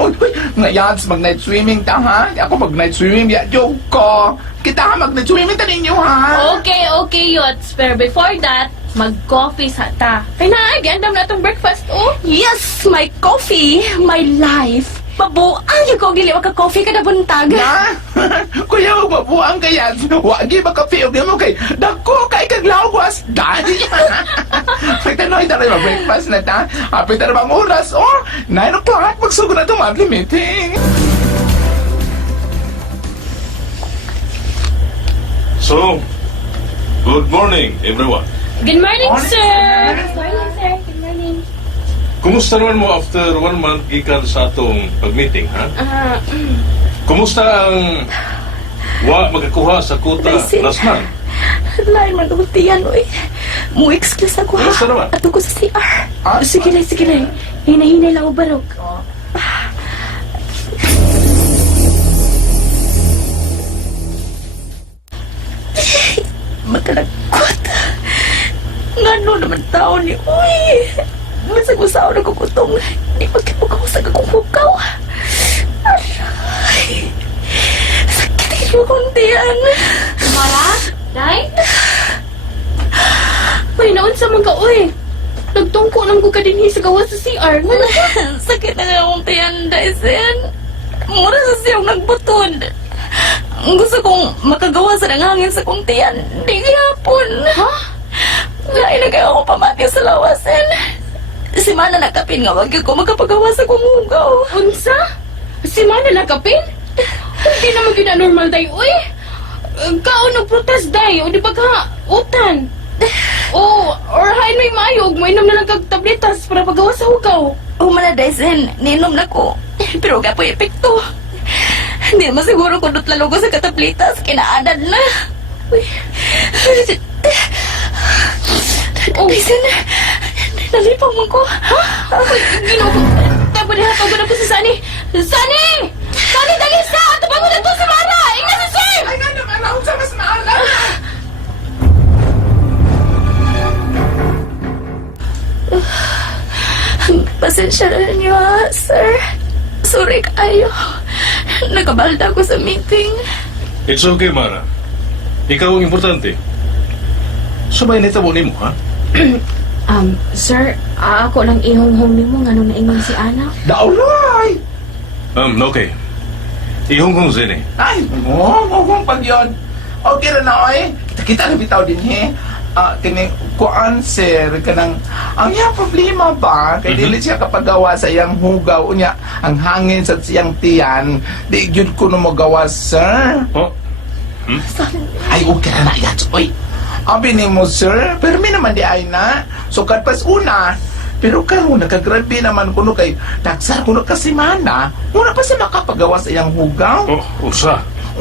Uy, ngayon, mag-night swimming ta, ha? Ako mag-night swimming, ya, joke ko. Kita mag-night swimming ta ninyo, ha? Okay, Yots. Pero before that, mag-coffee sa ta. Kaya na, gandam na itong breakfast, oh. Yes, my coffee, my life. Mabuang yung kong gili maka-coffee ka na buntag. Na? Kuya, mabuang kaya. Wagi ba ka-feel mo kay dako kay kaglawwas. Daddy. Pagtanoy na rin mag-breakfast na ta. Hapit na bang oras? Oh, 9 o'clock. Magsugod na itong monthly meeting. So, good morning, everyone. Good morning, sir. Good morning, sir. Good morning. Kumusta naman mo after 1 month gikan sa atong pag-meeting, ha? Kumusta ang magakuha sa kuta last month? Lain man ultiyan, uy. Mu-excuse ako, ha? Kumusta naman? Ato ko sa CR. Sige lang. Hinahinay lang o barog. Magkalagkot. Ngano naman tao ni, uy. Masag-usaw na kukutong. Di magkipagawasan akong hugaw. Aray. Sakit yung kuntian. Mara? Day? Uy, naon sa mga uy. Nagtungko lang ko kadinhi sa gawas sa CR. Sakit na nga akong tiyan, Dyson. Mura sa siyang nagbutod. Gusto kong makagawa sa hangin sa kong tiyan. Di gihapon. Ha? Lain na kayo ako pamati sa lawasin. Si Mana nakapin nga wag ko magkapagawa sa kong hugaw. Unsa? Si Mana nakapin? Hindi naman gina-normal, Day. Uy! Kaon ng protest, Day. O di ba ka utan? O, or hain may maayog. Mainom na lang kag tabletas para pagawa sa hugaw. Humana, Dyson. Ninom na ko. Pero ka po epekto. Hindi naman siguro kung lalo ko sa katablitas. Kinaanan na. Uy. Dyson, nalipang mo ko. Ha? Uy, ginoo ko. Tapos nihatag ko na po si Sunny. Sunny! Sunny, dali sa! Tabangon na to si Mara! Ingat si Sir! Ay, nga naman, ako sa mas maala. Pasensya na niyo, ha, sir. Sorry kayo. Nakabalda ko sa meeting. It's okay, Mara. Ikaw ang importante. Sabay nitabo nimo, ha? Sir, ako lang ihong-hong nimo nga nung naingon si Ana. Daulay! Okay. Ihong-hong sini. Ay, mong pag yun. Okay na na, oy. Kita na bitaw din, he. Kini kuan sir kanang ang iyang problema ba kay dili siya kapagawa sa iyang hugaw unya ang hangin sa siyang tiyan di gyud ko no magawa sir. Ay okay na yan oy. Abi ni mo sir permi naman di ay na so pas una pero karon nakagrabe naman kuno kay taksar kuno kasi mana una pa siya makapagawa sa iyang hugaw.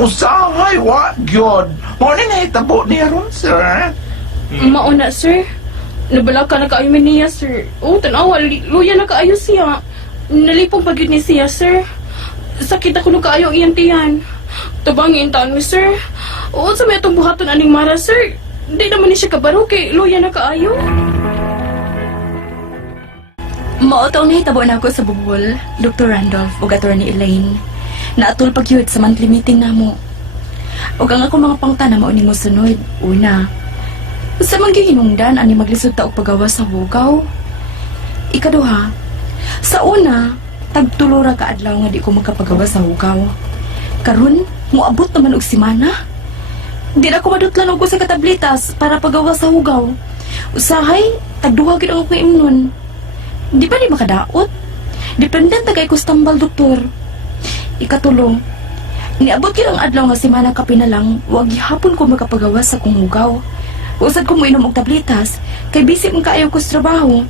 Usahay wa gyud mo na nahitabo niya ron sir. Mauna, sir. Nabalaka na kaayo niya, sir. O, tanawa, luya na kaayo siya. Nalipong pag ni siya, sir. Sakit ako na kaayo ang iyang tiyan. Tabangin taon mo, sir. O, sa may itong buhaton aning Mara, sir. Di naman ni siya kabaro kay luya na kaayo. Maotaw na hitabo na ako sa bubol, Dr. Randolph o Attorney Elaine. Naatul pagyud sa monthly meeting namo. O ang ako mga pangtana mao nimo sunod. Una, sa manggihinungdan ani maglisod ta og pagawa sa hugaw. Ikaduha, sa una, tagtulora ka adlaw nga di ko magkapagawa sa hugaw. Karon, moabot naman og semana. Di na ko madutlan og sa katablitas para pagawa sa hugaw. Usahay, tagduha gid ako imnon. Di ba di makadaot? Dependent tagay ko sa tambal, doktor. Ikatulo, niabot gid ang adlaw nga semana ka pinalang, wag gihapon ko magkapagawa sa kong hugaw. Usad ko mo inom og tablitas, kay bisip mo kaayo ko sa trabaho.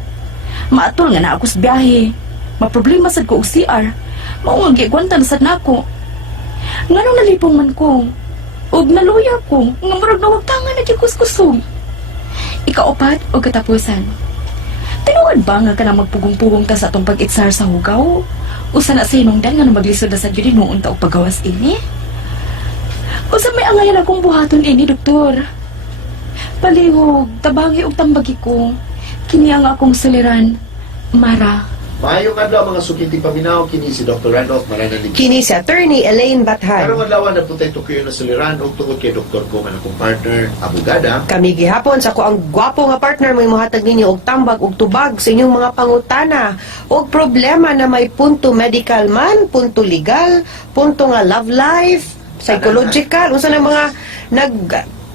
Maatol nga na ako sa biyahe. Maproblema sad ko og CR. Mao nga gigwantan sad nako. Nganong nalipong man ko? Og naluya ko, nga murag nawagtangan na gikuskusog. Ikaupat o katapusan. Tinuod ba nga ka na magpugong-pugong ta sa atong pag-itsar sa hugaw? Usa na sa hinungdan nga na maglisod na sa gyud noon ta og pagawas ini? Usa may angayan akong buhaton ini, doktor. Palihog, tabangi og tambagi ko. Kini ang akong suliran, Mara. Maayong adlaw mga sukinting paminaw, kini si Dr. Randolph Marananding. Kini si Attorney Elaine Bathan. Karong adlaw na putay tukuyo na suliran ug tungod kay Dr. ko man akong partner, abogada. Kami gihapon sa ko ang gwapo nga partner may muhatag ninyo og tambag og tubag sa inyong mga pangutana og problema na may punto medical man, punto legal, punto nga love life, psychological, unsa na mga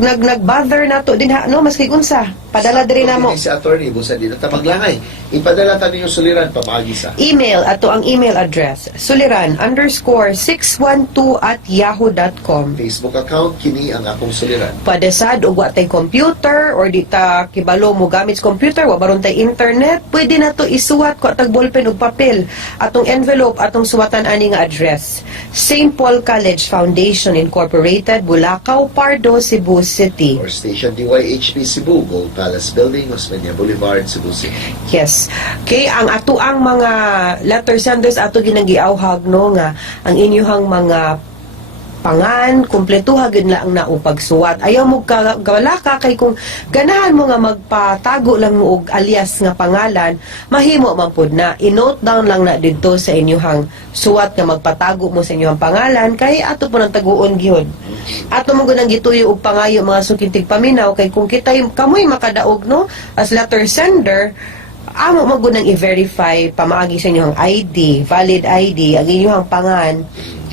nag-bother nato din ha, no, maski unsa padala diri namo. Si attorney busa di na ta maglangay. Ipadala ta ninyo suliran pamaagi sa Email ato ang email address suliran_612@yahoo.com. Facebook account kini ang akong suliran. Padesad og wa tay computer or di ta kibalo mo gamit sa computer wa baron tay internet, pwede na to isuwat ko tag ballpen ug papel atong envelope atong suwatan ani nga address. St. Paul College Foundation Incorporated, Bulacau, Pardo, Cebu City. Or Station DYHP Cebu, Gold Palace Building, Osmeña Boulevard, Cebu City. Yes. Okay, ang ato ang mga letter senders ato ginang giawhag no nga ang inyuhang mga pangan, kumpletuha gid lang na o pagsuwat. Ayaw mo gawala ka kay kung ganahan mo nga magpatago lang mo og alias nga pangalan, mahimo man pud na. I-note down lang na didto sa inyong suwat nga magpatago mo sa inyong pangalan kay ato po nang taguon gyud. Ato mo gunang gituyo og pangayo mga sukintig paminaw kay kung kitay kamoy makadaog no as letter sender, amo mo gunang i-verify pamaagi sa inyong ID, valid ID, ang inyong pangan.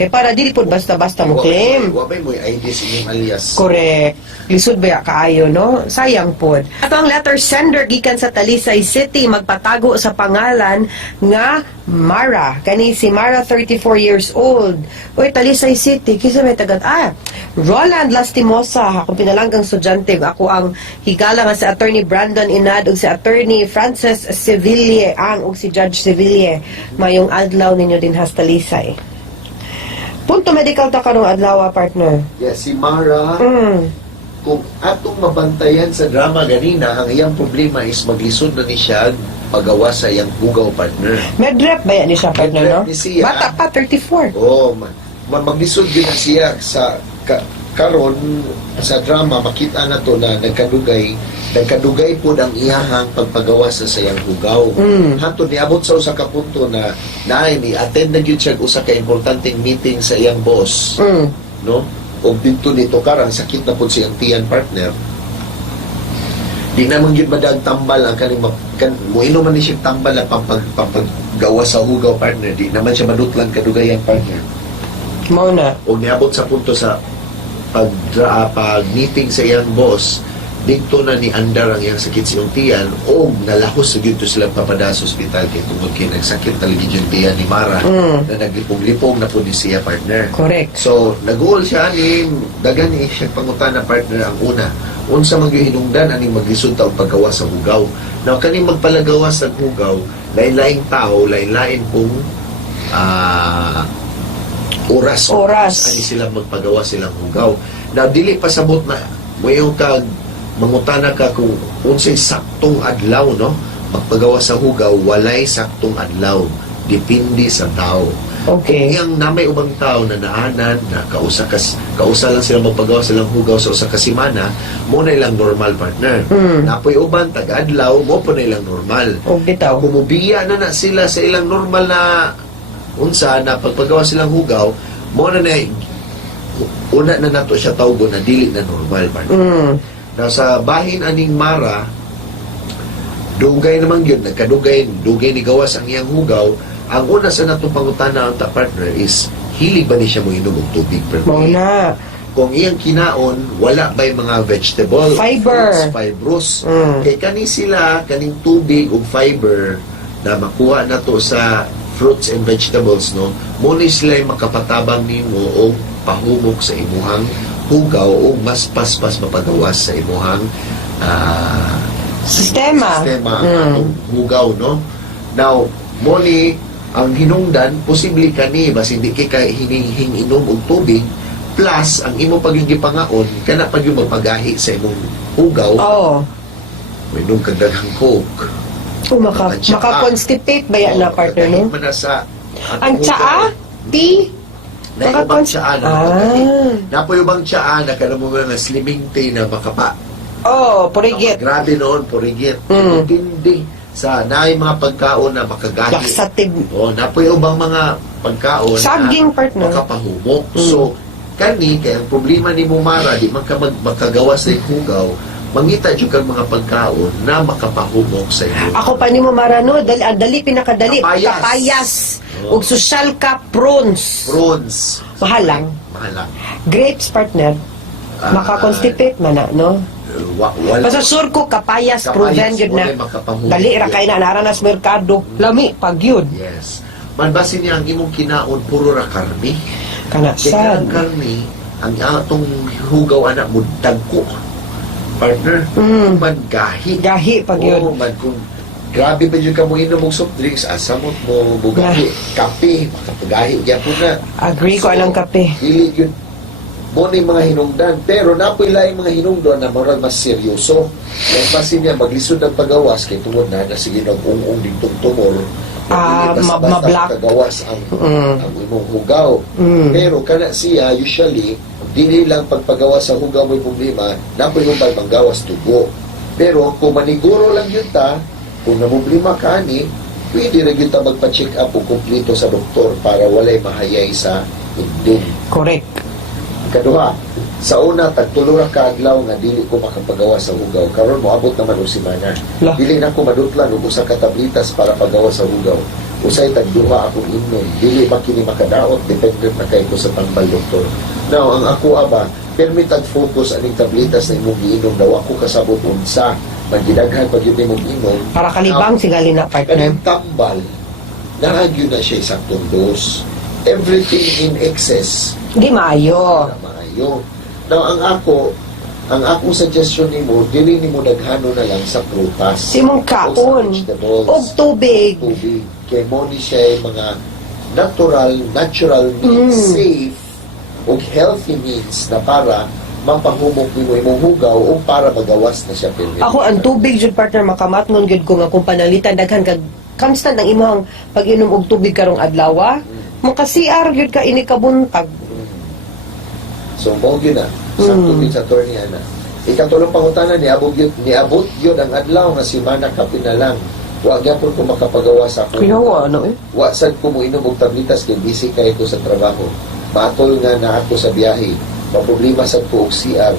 Kaya para dili po basta-basta mo claim. Wabay mo yung ID sa inyong alias. Correct. Lisod ba kaayo, no? Sayang po. Ato ang letter sender gikan sa Talisay City magpatago sa pangalan nga Mara. Kani si Mara, 34 years old. Uy, Talisay City. Kisa may tagad. Roland Lastimosa. Akong pinalanggang estudyante. Ako ang higala nga sa Attorney Brandon Inad ug si Attorney Frances Seville ug si Judge Seville. Mayong adlaw ninyo din has Talisay. Punto medical ta karong adlaw, partner. Yes, si Mara, kung atong mabantayan sa drama ganina, ang iyang problema is maglisod na ni siya pagawa sa iyang hugaw, partner. Medrep ba yan ni siya, partner, no? Medrep ni siya. Bata pa, 34. Oo, maglisod din na siya sa karon sa drama, makita na to na nagkadugay po ang iyahang pagpagawa sa sayang hugaw. Hantod niabot sa usa ka punto na ni attend na gyud siya usa ka importanteng meeting sa iyang boss. No? Og dito nito karang sakit na pud siyang tiyan, partner. Di naman gyud madagtambal ang kaning muino man ni siya tambal ang pampagawa sa hugaw, partner. Di naman siya madutlan kadugayan, partner. Mao na. Og niabot sa punto sa pag-meeting sa iyang boss, dito na ni andar ang iyang sakit sa iyong tiyan o nalahos sa dito silang papada sa ospital kay tungod kay nagsakit talaga yung tiyan ni Mara na naglipong-lipong na po ni siya, partner. Correct. So, nag-uol siya ni dagan ni siya pangutan na partner ang una. Unsa maghihinungdan ani maglisod ta og paggawa sa hugaw. Now, kaning magpalagawa sa hugaw, lain-laing tao, lain-lain kung oras ani sila magpagawa silang hugaw. Now, dili pasabot na mayong kag mangutana ka kung unsay saktong adlaw, no? Magpagawa sa hugaw, walay saktong adlaw. Depende sa tao. Okay. Kung iyang namay ubang tao na naanan, na kausa lang sila magpagawa silang hugaw sa usa ka semana, mo na ilang normal, partner. Napoy uban, tag-adlaw, mo po na ilang normal. Kumubiya na sila sa ilang normal na unsa na pagpagawa silang hugaw, mo na una na nato siya tawgo na dili na normal, partner. Now, sa bahin aning Mara, dugay naman yun, dugay ni gawas ang iyang hugaw. Ang una sa natong pangutana ang partner is, hilig ba ni siya mo inom og tubig per day? Na. Kung iyang kinaon, wala ba yung mga vegetable, fiber, fibrous. Kay kaning tubig o fiber na makuha na to sa fruits and vegetables, no? Muna sila yung makapatabang nimo o pahumok sa imuhang hugaw o mas paspas mapagawas sa imuhang sistema ang hugaw, no? Now, muli ang hinungdan, posible kani bas hindi kay hining inom og tubig plus ang imo pagigipangaon kana pa yung magpagahi sa imong hugaw. Minom kag daghang coke. Maka-constipate ba yan na, partner, no? Ang tsaa? Tea? Naibang tsaa na napayubang tsaa na kanamo na slimming tea na makapa. Purigit. Grabe noon, purigit. Tindi sa naay mga pagkaon na makagahi. Laxative. Napayubang mga pagkaon saging, partner, makapahumok. So, kani, kaya ang problema ni Mumara, di man ka makagawa sa hugaw, mangita dyan kang mga pagkaon na makapahumok sa iyo. Ako pa ni Mumara, no? Pinakadali. Kapayas. Ug social ka, prawns. Mahal lang. Grapes, partner. Maka-constipate man na, no? Basta sure ko, kapayas, proven yun na. Dali, rakay na, naranas merkado. Lami, pag yun. Yes. Manbasin niya ang imong kinaon, puro ra karni. Kanasad. Kaya ang karni, ang atong hugaw anak mo, dagko. Partner, gahi. Gahi, pag yun. Kung grabe ba yun ka mo inom mong soft drinks, asamot mo, bugahi, kape, makapagahi, yan po na. Agree ko anong kape. Dili yun, mo na yung mga hinungdan. Pero napila yung mga hinungdan na marang mas seryoso. Kaya pasin niya, maglisod ng pagawas, kay tungod na sige nag-ung-ung ditong tumor, ma-block. Kagawas ang imong hugaw. Pero kana siya usually dili lang pagpagawas sa hugaw mo'y problema, napoy yung manggawas tubo. Pero kung maniguro lang yun ta, kung namoblema ka ni, pwede rin yun ta magpa-check up o kumplito sa doktor para walay mahayay sa indin. Correct. Kaduha, sa una, tagtulura ka adlaw nga dili ko makapagawa sa hugaw. Karon moabot naman og semana. Dili na ko madutlan og usa ka tablitas para pagawa sa hugaw. Usay tagduha akong inom. Dili ba kini makadaot, depende na kay ko sa tambal doktor. Now, ang ako aba, permit tag focus aning tablitas na imong giinom daw ako kasabot unsa. Magidaghan pag yun imong inom. Para kalibang sigali na partner. Kaning tambal, naagyo na siya saktong dose. Everything in excess Di maayo. maayo. Now, ang akong suggestion nimo, dili nimo daghano na lang sa prutas. Simong kaon. O sa vegetables. Og tubig. Tubig. Kaya mo ni siya yung mga natural means, safe, o healthy means na para mapahumok nimo imong hugaw o para magawas na siya permanent. Ako ang tubig jud partner makamatngon gid ko nga kung panalitan daghan kag constant ang imong pag-inom og tubig karong adlaw. Makasiar gyud ka ini kabuntag. So, mo yun na. Sa tubig sa attorney na. Ikatulong pangutanan, niabot yun ang adlaw na si Mana kapinalang. Wa gyapon ko makapagawa sa ako. Kinawa ano eh? Wa sad ko mo inom og tablitas kay busy kay ko sa trabaho. Matol nga na ako sa biyahe. Maproblema sad ko og CR.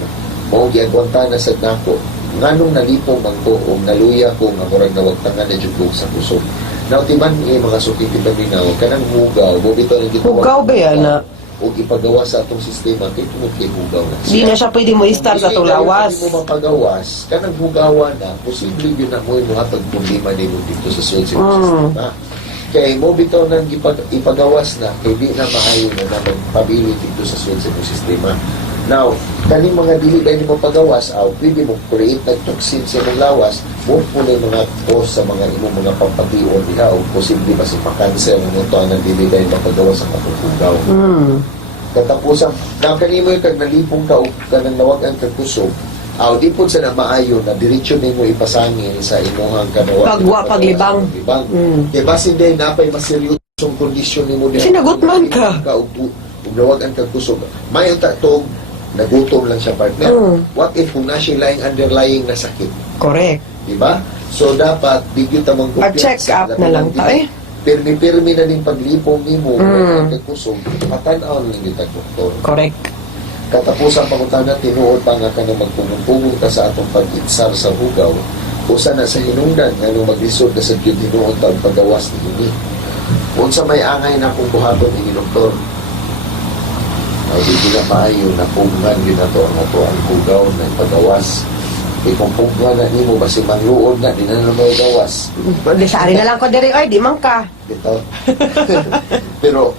Mao giagwanta na sad nako. Nganong nalipong man ko o naluya ko nga murag nawagtangan na jud ko sa puso. Nautiman ni mga suki minaw kanang hugaw, mo bitaw ang gitawag. Hugaw ba yan na? O ipagawa sa atong sistema kay tungod kay hugaw na. Di na siya pwede mo i-start sa itong lawas. Hindi mo mapagawas, kanang hugawa na, posible yun na mo yung mga pagpundima nimo dito sa sulod sa sistema. Kaya mo bitaw nang ipagawas na, kay di na maayo na magpabili dito sa sulod sa sistema. Now, kaning mga dili ba mo pagawas, pwede mo create ng toxin sa imong lawas, mo po na mga cause sa mga imong mga pampatiyon diha o posible ba si pa-cancer ng ito ang dili ba yung pagawas sa katutugaw. Katapusan, na kanimo yung kag nalipong ka o kanang nawagan kag kusog, di po sa na maayo na diretsyo nimo ipasangin sa imuhang kanawa. Paglibang. Kaya basin din napay maseryosong kondisyon nimo diha. Sinagot man ka. Ug nawagan kag kusog. May tatong nagutom lang siya partner. What if kung na siya underlying na sakit? Correct. Diba? So dapat bigyan tamang check up na lang ta eh. Pirmi-pirmi na din paglipong nimo ng kusog, matanaw lang yung doktor. Correct. Katapusan pangutana, tinuod pa nga ka na magpumupungong ka sa atong pag-itsar sa hugaw, usa na sa hinungdan, nga nung maglisod na sa tinuod pa ang pagawas ni ini. Unsa may angay na kung buhaton ni doktor, di na maayo na pungan yun na to ang hugaw na pagawas. Kung pungan na nimo basi mangluod na di na naman gawas. Desari na lang ko diri ay di man ka. Bitaw. Pero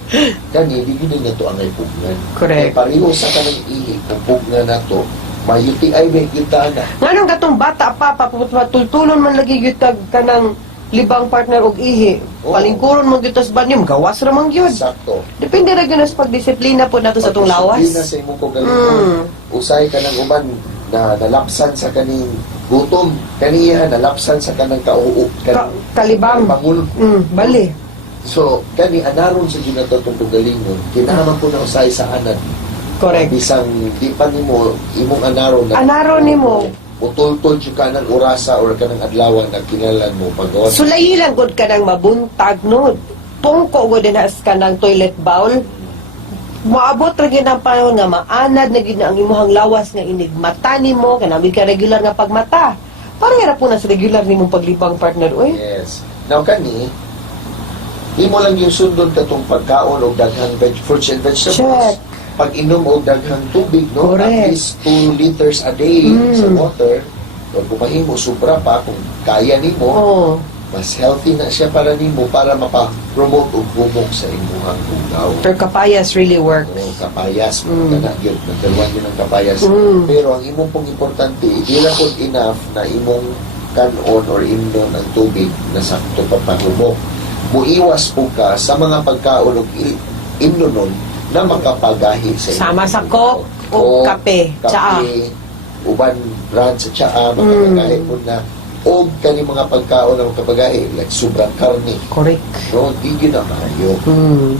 kani di gid na to ang pungan. Correct. Pareho sa kanang ihi kung pungan na to, may UTI may kita na. Nganong katong bata pa patultulon man lagi gyud kag kanang libang partner og ihi. Palingkuron mo gyud tas banyo gawas ra man gyud. Sakto. Depende ra gyud sa pagdisiplina po nato sa tong lawas. Disiplina sa imong kagalingon. Usay ka ng uban na nalapsan sa kaning gutom. Kaniya nalapsan sa kanang kauup. Kalibang. Bali. So, kani anaron sa ginato itong kagalingon. Kinahanglan ko na usay sa anad. Correct. Bisang di pa nimo imong anaron na. Anaron nimo. Utol-tol siya ka ng orasa or ka ng adlawan na kinalan mo pagawa. Sulayi lang gud ka ng mabuntag no. Tungko gud na ka ng toilet bowl. Maabot ra gyud ang panahon nga maanad na gyud na ang imuhang lawas nga inigmata nimo kanami ka regular nga pagmata. Para po na sa regular nimong paglibang partner oy. Yes. Now kani imo lang yung sundon katong pagkaon og daghang fruits and vegetables. Check. Pag inom og daghang tubig, no? Correct. At least 2 liters a day sa water. Kung kumahimo, sobra pa, kung kaya nimo, mas healthy na siya para nimo para mapa-promote og bumok sa imuhang hugaw. Pero kapayas really works. Kapayas, yun, nagdalwan yun ang kapayas. Pero ang imong pong importante, hindi lang po enough na imong kanon or inom ng tubig na sakto papahumok. Muiwas po ka sa mga pagkaon o inunon na makapagahi sa sama sa coke o kape, tsaa. Uban brand sa tsaa, makapagahi po na o kani mga pagkaon ng kapagahi, like sobrang karne. Correct. No, di yun na maayo. Hmm.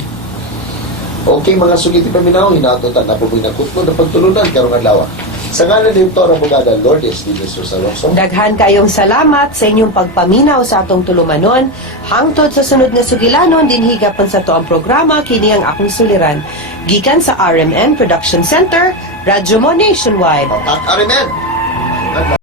Okay, mga sulit paminaw, hinatutan na po po nakutmo na pagtulunan karong adlaw. Sa ngalan ni Dr. Abogada Lourdes D. Salonso, Daghan kayong salamat sa inyong pagpaminaw sa atong tulumanon. Hangtod sa sunod nga sugilanon, din higapan sa to ang programa, kini ang akong suliran. Gikan sa RMN Production Center, Radyo Mo Nationwide. at Arimen.